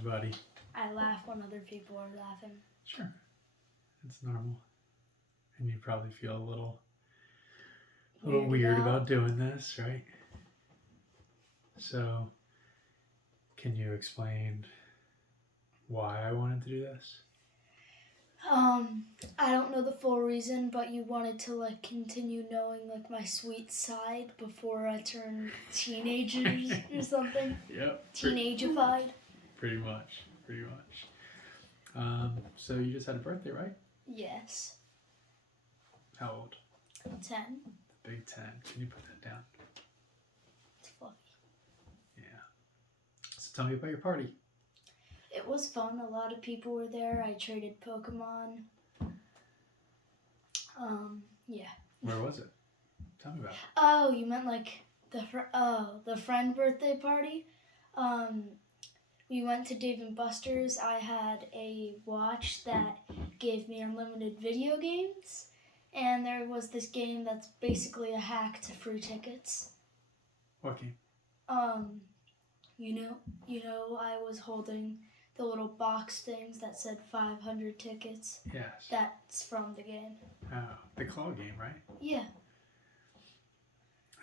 Hi, buddy. I laugh when other people are laughing. Sure. It's normal. And you probably feel a little weird about doing this, right? So, can you explain why I wanted to do this? I don't know the full reason, but you wanted to like continue knowing like my sweet side before I turn teenagers or something. Yep. Teenageified. Pretty much. So you just had a birthday, right? Yes. How old? 10. Big 10. Can you put that down? It's fluffy. Yeah. So tell me about your party. It was fun. A lot of people were there. I traded Pokemon. Yeah. Where was it? Tell me about it. Oh, you meant like the friend birthday party? We went to Dave & Buster's. I had a watch that gave me unlimited video games, and there was this game that's basically a hack to free tickets. What game? You know, I was holding the little box things that said 500 tickets. Yes. That's from the game. Oh, the claw game, right? Yeah.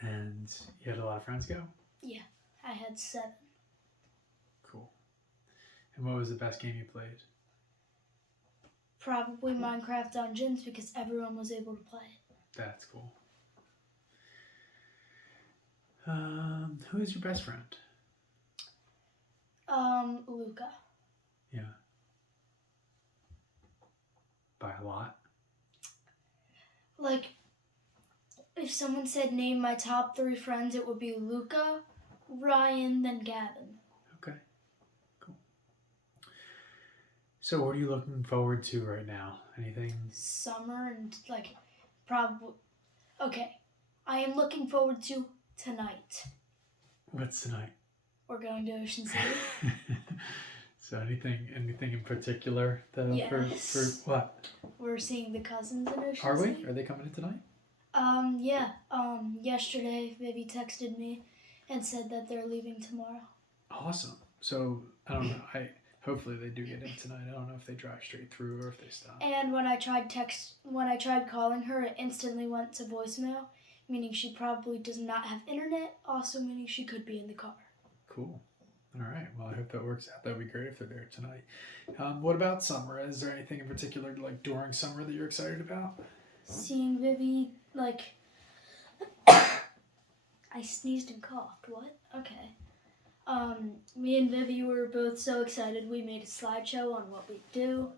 And you had a lot of friends go? Yeah, I had 7. Cool. And what was the best game you played? Probably Minecraft Dungeons because everyone was able to play it. That's cool. Who is your best friend? Luca. Yeah. By a lot? Like, if someone said name my top 3 friends, it would be Luca, Ryan, then Gavin. Okay. Cool. So what are you looking forward to right now? Anything? Summer and, like, probably... Okay. I am looking forward to tonight. What's tonight? We're going to Ocean City. So anything in particular that Yes. for what? We're seeing the cousins in Ocean City. Are we? Are they coming in tonight? Yeah. Yesterday, Vivi texted me and said that they're leaving tomorrow. Awesome. So I don't know. Hopefully they do get in tonight. I don't know if they drive straight through or if they stop. And when I tried calling her, it instantly went to voicemail, meaning she probably does not have internet, also meaning she could be in the car. Cool. All right. Well, I hope that works out. That would be great if they're there tonight. What about summer? Is there anything in particular, like during summer, that you're excited about? Seeing Vivi, like... I sneezed and coughed. What? Okay. Me and Vivi were both so excited. We made a slideshow on what we do.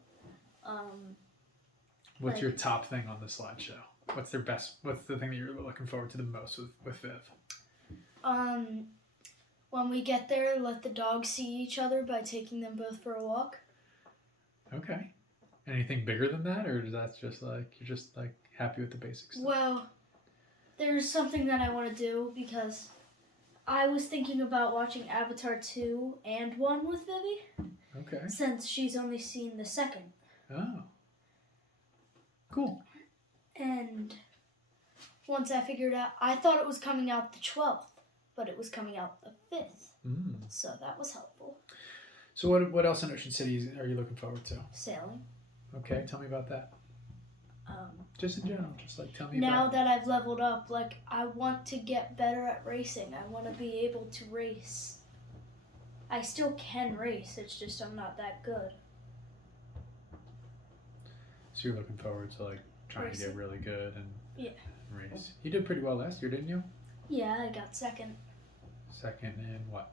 What's your top thing on the slideshow? What's the thing that you're looking forward to the most with Viv? When we get there, let the dogs see each other by taking them both for a walk. Okay. Anything bigger than that, or is that just like you're just like happy with the basics? Well, there's something that I want to do because I was thinking about watching Avatar 2 and 1 with Vivi. Okay. Since she's only seen the second. Oh. Cool. And once I figured out, I thought it was coming out the 12th, but it was coming out the 5th. So that was helpful. So what else in Ocean City are you looking forward to? Sailing. Okay, tell me about that. Just in general, just like tell me now about... that I've leveled up, like I want to get better at racing. I want to be able to race. I still can race, it's just I'm not that good. So you're looking forward to like trying to get really good and race. You did pretty well last year, didn't you? Yeah, I got second. Second in what?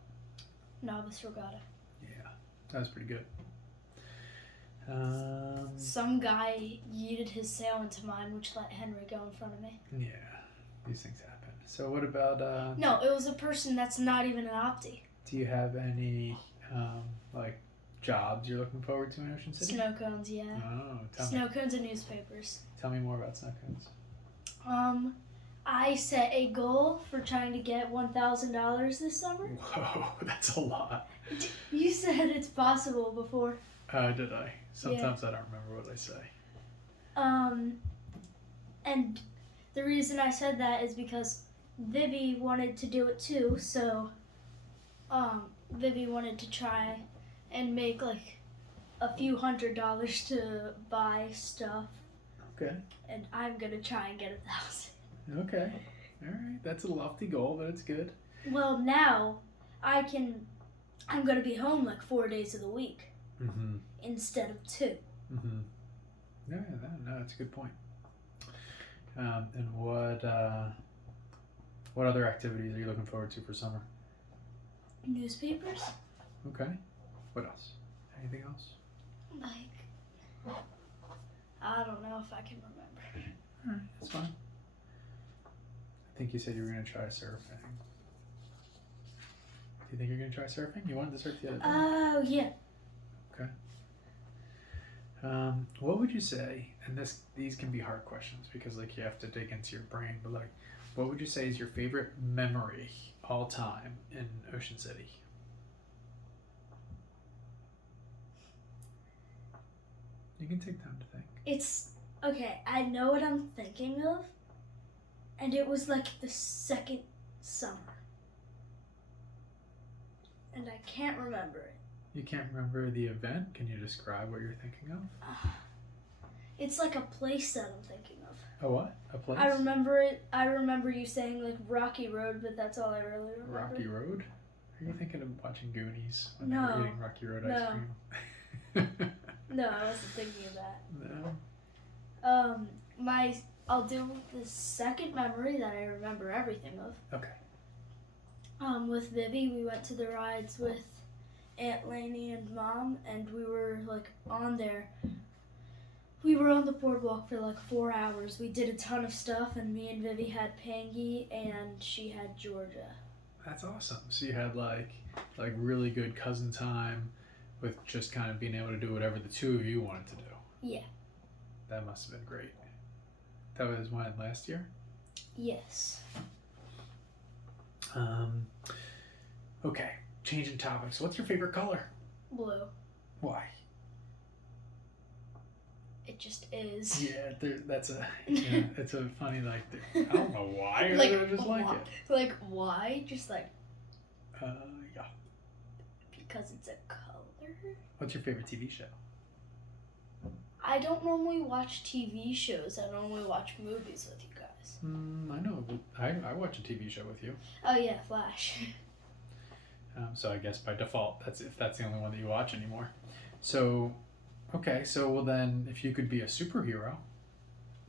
Novice regatta. Yeah, that was pretty good. Some guy yeeted his sail into mine, which let Henry go in front of me. Yeah, these things happen. So what about... No, it was a person that's not even an opti. Do you have any like jobs you're looking forward to in Ocean City? Snow cones, yeah. Oh, Snow cones and newspapers. Tell me more about snow cones. I set a goal for trying to get $1,000 this summer. Whoa, that's a lot. You said it's possible before. Did I? Sometimes I don't remember what I say. And the reason I said that is because Vivi wanted to do it too, so Vivi wanted to try and make like a few $100s to buy stuff, Okay. and I'm gonna try and get 1,000. Okay. All right. That's a lofty goal, but it's good. Well, now I'm gonna be home like 4 days of the week Mm-hmm. instead of 2. Mm-hmm. Yeah, no, that's a good point. And what other activities are you looking forward to for summer? Newspapers? Okay. What else? Anything else? Like, I don't know if I can remember. All right, that's fine. I think you said you were going to try surfing. Do you think you're going to try surfing? You wanted to surf the other day. Oh, yeah. What would you say, and these can be hard questions because like you have to dig into your brain, but like what would you say is your favorite memory all time in Ocean City? You can take time to think. It's, okay, I know what I'm thinking of, and it was like the second summer. And I can't remember it. You can't remember the event? Can you describe what you're thinking of? It's like a place that I'm thinking of. A what? A place? I remember it. I remember you saying like Rocky Road, but that's all I really remember. Rocky Road? Are you thinking of watching Goonies when No. they were eating Rocky Road ice cream? No, I wasn't thinking of that. No. I'll do the second memory that I remember everything of. Okay. With Vivi, we went to the rides with Aunt Lainey and Mom, and we were like on there. We were on the boardwalk for like 4 hours. We did a ton of stuff, and me and Vivi had Pangy, and she had Georgia. That's awesome. So you had like really good cousin time with just kind of being able to do whatever the two of you wanted to do. Yeah. That must have been great. That was when, last year? Yes. Okay, changing topics. What's your favorite color? Blue. Why? It just is. Yeah, it's a funny like. I don't know why. Like, I just like it. Like, why? Just like, Yeah. because it's a color? What's your favorite TV show? I don't normally watch TV shows. I normally watch movies with you guys. I know, but I watch a TV show with you. Oh yeah, Flash. So I guess by default, that's the only one that you watch anymore. So, okay, so well then, if you could be a superhero,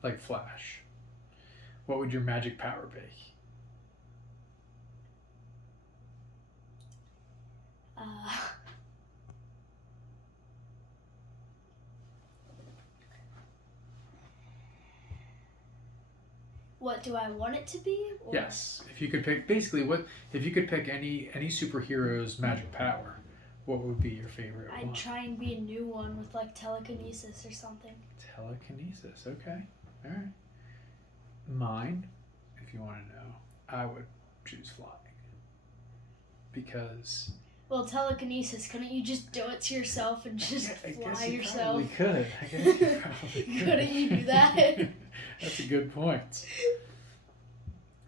like Flash, what would your magic power be? What do I want it to be? Or? Yes, if you could pick, basically, if you could pick any superhero's magic power, what would be your favorite I'd one? try and be a new one with like telekinesis or something. Telekinesis, okay, all right. Mine, if you want to know, I would choose flying because. Well, telekinesis, couldn't you just do it to yourself and just I fly guess you yourself? probably could. I guess you probably could. Couldn't you do that? That's a good point.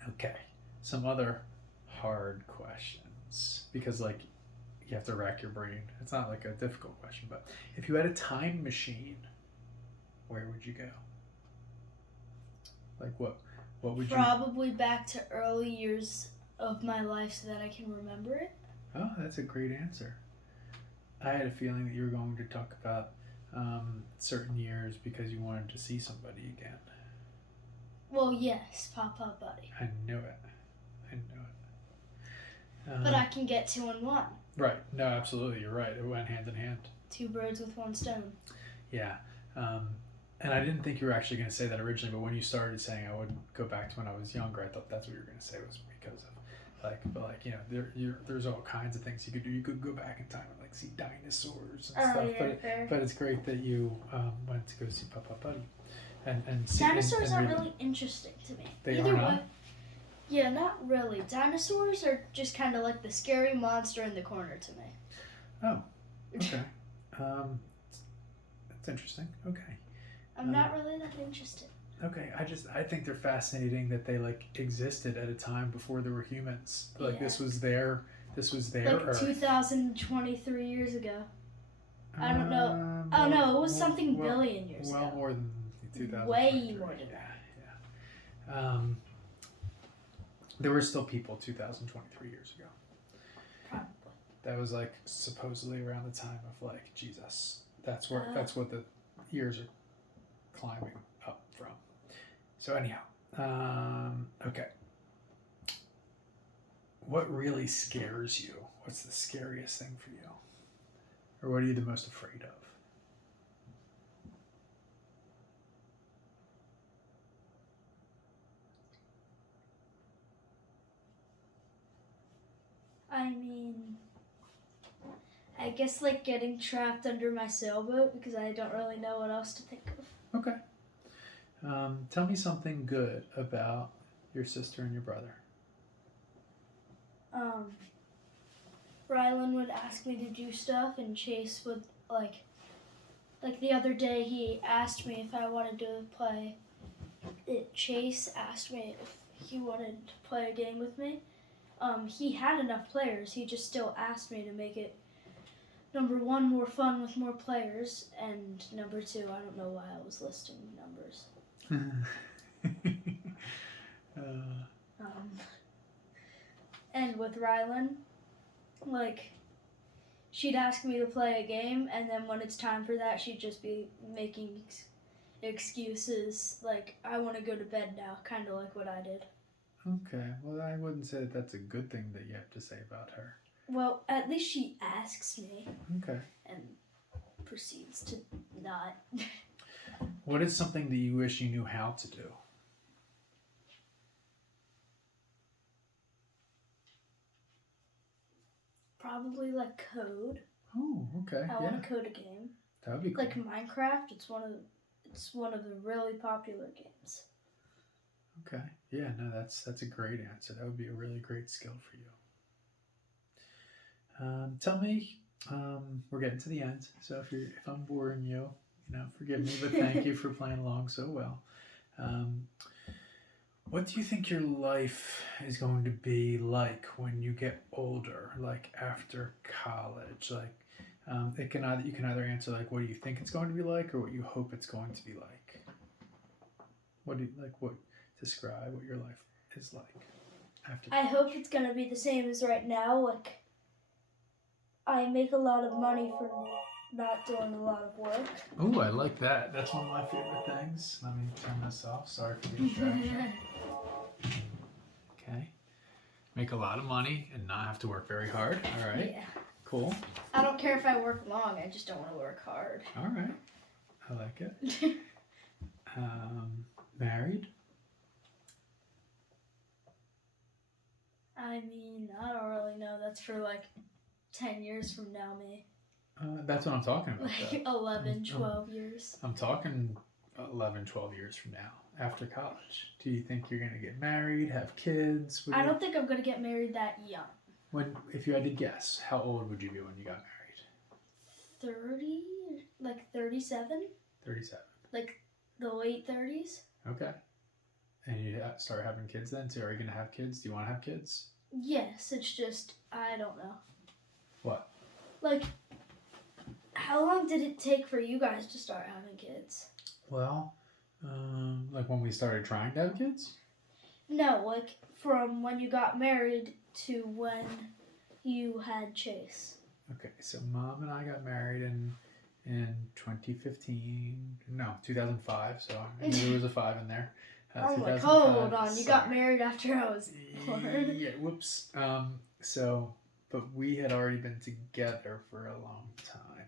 Okay, some other hard questions because like you have to rack your brain. It's not like a difficult question, but if you had a time machine, where would you go? Like what would you? Probably back to early years of my life so that I can remember it. Oh, that's a great answer. I had a feeling that you were going to talk about certain years because you wanted to see somebody again. Well, yes, Papa Buddy. I knew it. But I can get 2 in 1. Right. No, absolutely. You're right. It went hand in hand. 2 birds with 1 stone. Yeah. And I didn't think you were actually going to say that originally, but when you started saying I would go back to when I was younger, I thought that's what you were going to say was because of there's all kinds of things you could do. You could go back in time and like see dinosaurs and stuff. Yeah, but it's great that you went to go see Papa Buddy. And see, Dinosaurs and aren't really interesting to me. They Either are way. not? Yeah, not really. Dinosaurs are just kind of like the scary monster in the corner to me. Oh, okay. That's interesting. Okay. I'm not really that interested. Okay, I think they're fascinating that they like existed at a time before there were humans. Like Yeah. this was their Like Earth. 2023 years ago. I don't know. Oh no, it was something billion years well ago. more than 2000. Way more than that. Yeah. There were still people 2023 years ago. Probably. That was like supposedly around the time of like Jesus. That's what the years are climbing up from. So anyhow, okay. What really scares you? What's the scariest thing for you? Or what are you the most afraid of? I mean, I guess like getting trapped under my sailboat because I don't really know what else to think of. Okay. Tell me something good about your sister and your brother. Rylan would ask me to do stuff, and Chase would like the other day he asked me if I wanted to play. Chase asked me if he wanted to play a game with me. He had enough players. He just still asked me to make it, number one, more fun with more players, and number two, I don't know why I was listing numbers. And with Rylan, like, she'd ask me to play a game, and then when it's time for that, she'd just be making excuses, like, I want to go to bed now, kind of like what I did. Okay, well, I wouldn't say that that's a good thing that you have to say about her. Well, at least she asks me. Okay. And proceeds to not. What is something that you wish you knew how to do? Probably like code. Oh, okay. I want to code a game. That would be cool. Like Minecraft, it's one of the really popular games. Okay. Yeah, no, that's a great answer. That would be a really great skill for you. Tell me, we're getting to the end, so if I'm boring you, forgive me, but thank you for playing along so well. What do you think your life is going to be like when you get older, like after college? Like, you can either answer like, what do you think it's going to be like, or what you hope it's going to be like. Describe what your life is like after college. I hope it's gonna be the same as right now. Like, I make a lot of money for not doing a lot of work. Oh, I like that. That's one of my favorite things. Let me turn this off. Sorry for the distraction. Okay. Make a lot of money and not have to work very hard. All right. Yeah. Cool. I don't care if I work long. I just don't want to work hard. All right. I like it. Married? I mean, I don't really know. That's for like 10 years from now, me. That's what I'm talking about. Like 11, 12 years. I'm talking 11, 12 years from now, after college. Do you think you're going to get married, have kids? I don't think I'm going to get married that young. If you had to guess, how old would you be when you got married? 30? Like 37? 37. Like the late 30s? Okay. And you start having kids then? So are you going to have kids? Do you want to have kids? Yes, it's just, I don't know. What? Like, how long did it take for you guys to start having kids? Well, like when we started trying to have kids? No, like from when you got married to when you had Chase. Okay, so Mom and I got married in 2015. No, 2005. So I knew there was a 5 in there. I'm like, hold on, you got married after I was born. Yeah, whoops. But we had already been together for a long time.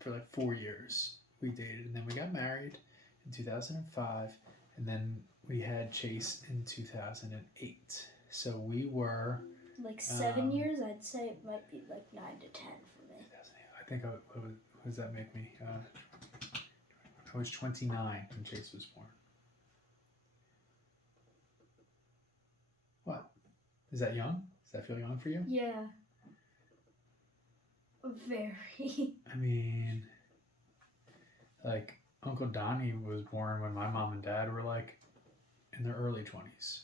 For like 4 years we dated, and then we got married in 2005, and then we had Chase in 2008. So we were like 7 years. I'd say it might be like 9 to 10 for me. I think what does that make me? I was 29 when Chase was born. What? Is that young? Does that feel young for you? Yeah. Very. I mean, like, Uncle Donnie was born when my mom and dad were like in their early 20s.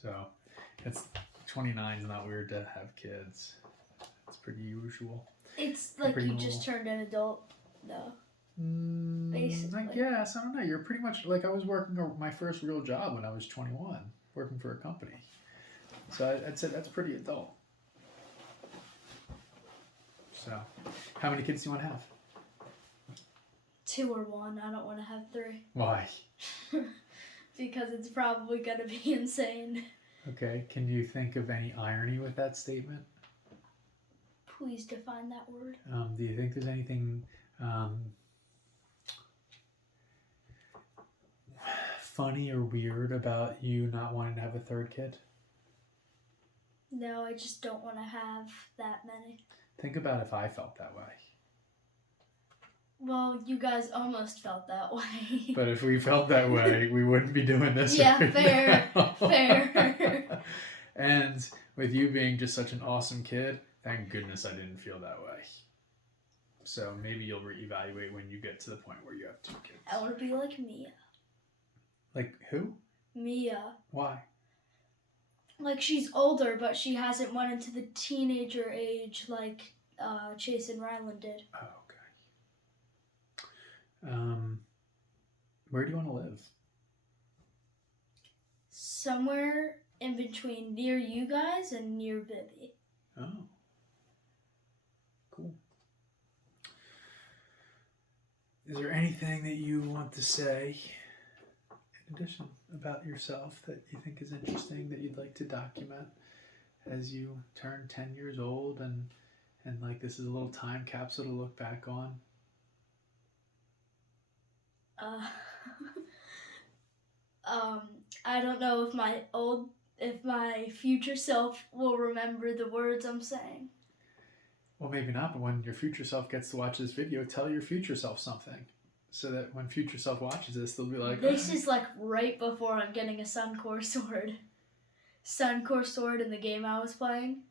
So it's 29 is not weird to have kids. It's pretty usual. It's like Pretty you just turned an adult, though. I Basically. guess. I don't know. You're pretty much like I was working my first real job when I was 21, working for a company. So I'd say that's pretty adult. So, how many kids do you want to have? 2 or 1. I don't want to have 3. Why? Because it's probably going to be insane. Okay. Can you think of any irony with that statement? Please define that word. Do you think there's anything funny or weird about you not wanting to have a third kid? No, I just don't want to have that many. Think about if I felt that way. Well, you guys almost felt that way. But if we felt that way, we wouldn't be doing this. Yeah, right fair, now. fair. And with you being just such an awesome kid, thank goodness I didn't feel that way. So maybe you'll reevaluate when you get to the point where you have 2 kids. I want to be like Mia. Like who? Mia. Why? Like she's older, but she hasn't went into the teenager age like Chase and Ryland did. Oh, okay. Where do you want to live? Somewhere in between near you guys and near Vivi. Oh. Cool. Is there anything that you want to say in addition about yourself that you think is interesting that you'd like to document as you turn 10 years old and like this is a little time capsule to look back on? I don't know if my future self will remember the words I'm saying. Well, maybe not, but when your future self gets to watch this video, tell your future self something. So that when future self watches this, they'll be like, This is like right before I'm getting a Suncor sword. Suncor sword in the game I was playing.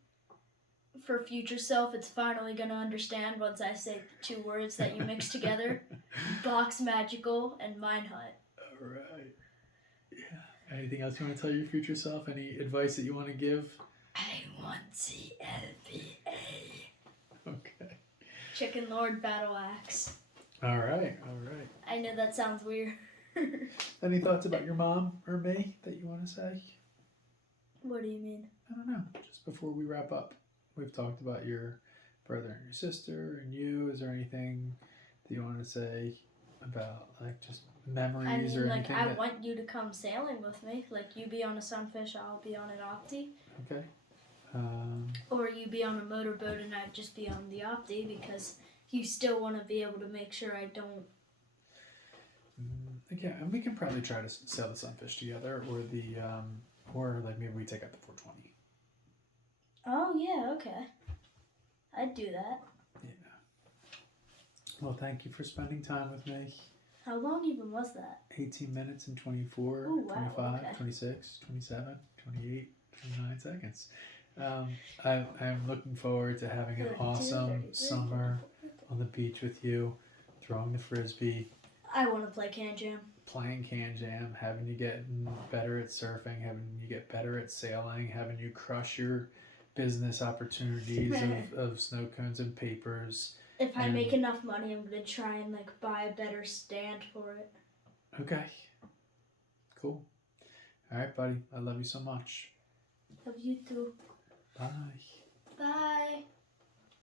For future self, it's finally going to understand once I say the 2 words that you mix together. Box Magical and Mine Hut. All right. Yeah. Anything else you want to tell your future self? Any advice that you want to give? I want the LBA. Okay. Chicken Lord Battle Axe. All right. All right. I know that sounds weird. Any thoughts about your mom or me that you want to say? What do you mean? I don't know. Just before we wrap up, we've talked about your brother and your sister and you. Is there anything that you want to say about like just memories I mean, or like, anything? I want you to come sailing with me. Like, you be on a Sunfish, I'll be on an Opti. Okay. Or you be on a motorboat and I'd just be on the Opti because you still want to be able to make sure I don't. Yeah, and we can probably try to sail the Sunfish together, or the or like maybe we take out the 420. Oh yeah, okay. I'd do that. Yeah. Well, thank you for spending time with me. How long even was that? 18 minutes and 24, Ooh, wow, 25, okay. 26, 27, 28, 29 seconds. I'm looking forward to having an 32, awesome 33, summer on the beach with you, throwing the frisbee, I want to play Can Jam. playing Can Jam, having you get better at surfing, having you get better at sailing, having you crush your business opportunities of snow cones and papers. If I make enough money, I'm going to try and like buy a better stand for it. Okay. Cool. All right, buddy. I love you so much. Love you too. Bye.